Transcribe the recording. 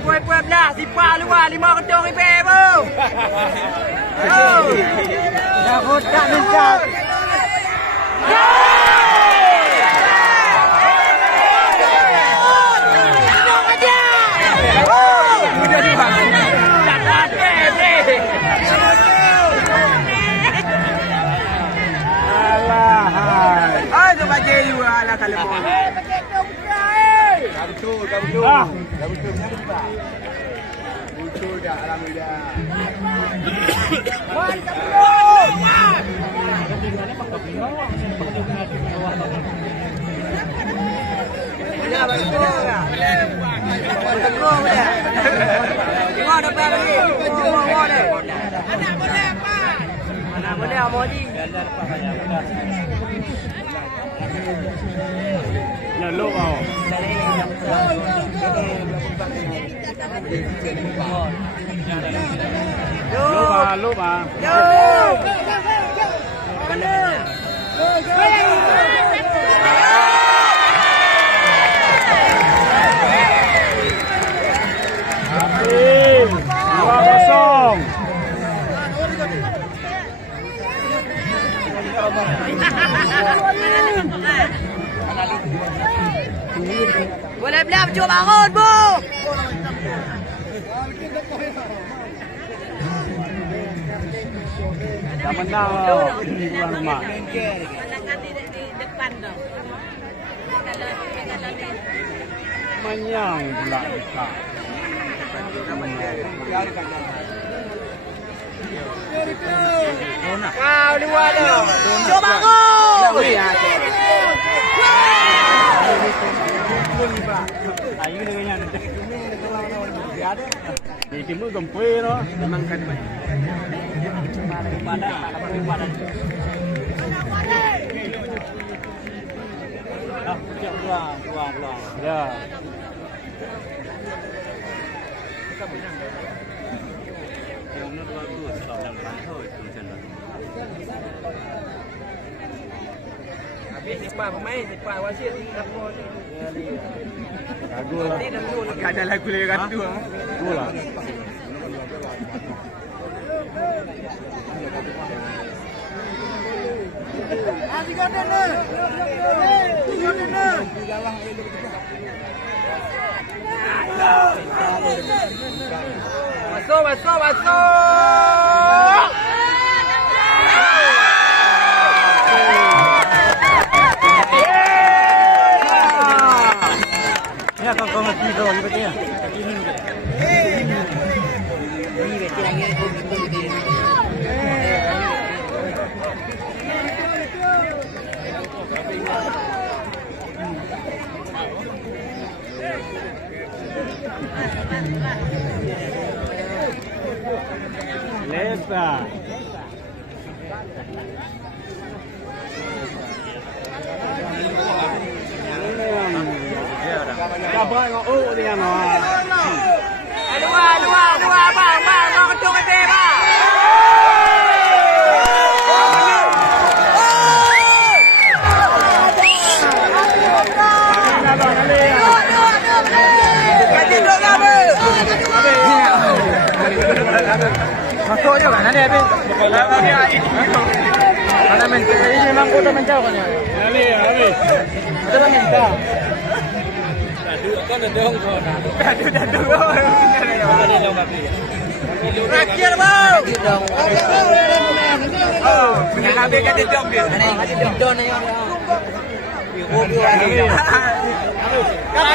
Puwe belah, sipah luar 5 kedong ibu. Takut tak mencap. Aduh bagi you ala kalau. Betul dah alhamdulillah. Anak boleh Amodi. Ya lu kau. Lu ba. Boleh belah bercuba bangun, Bu. Dah menang lah. Tuan rumah. Menangkan di depan dong. Menyang pula dekat. Kau dua tu. Cuba bangun. Ayu dengan yang ni timu gempoi no. Memang kan. Padan. Ah, keluar. Ya. Habis siapa pemain, siapa wasit ni apa ni. Lagu lah. Ada lagu lagi gantu ah. Lagu lah. Masuk. Ya kau mesti tu ni betul ya. Ini betul lagi aku. Lesa. Kabar ngau dia no. Dua, bang, mau ketuk ke tema. Masuk je kan ada habis. Mana minta ini memang kau mencau kan ya. Habis. Ada minta. Kan ada orang kau. Terakhir bang. Oh, punya habis kat dia dia. Don ni. Habis. Kamu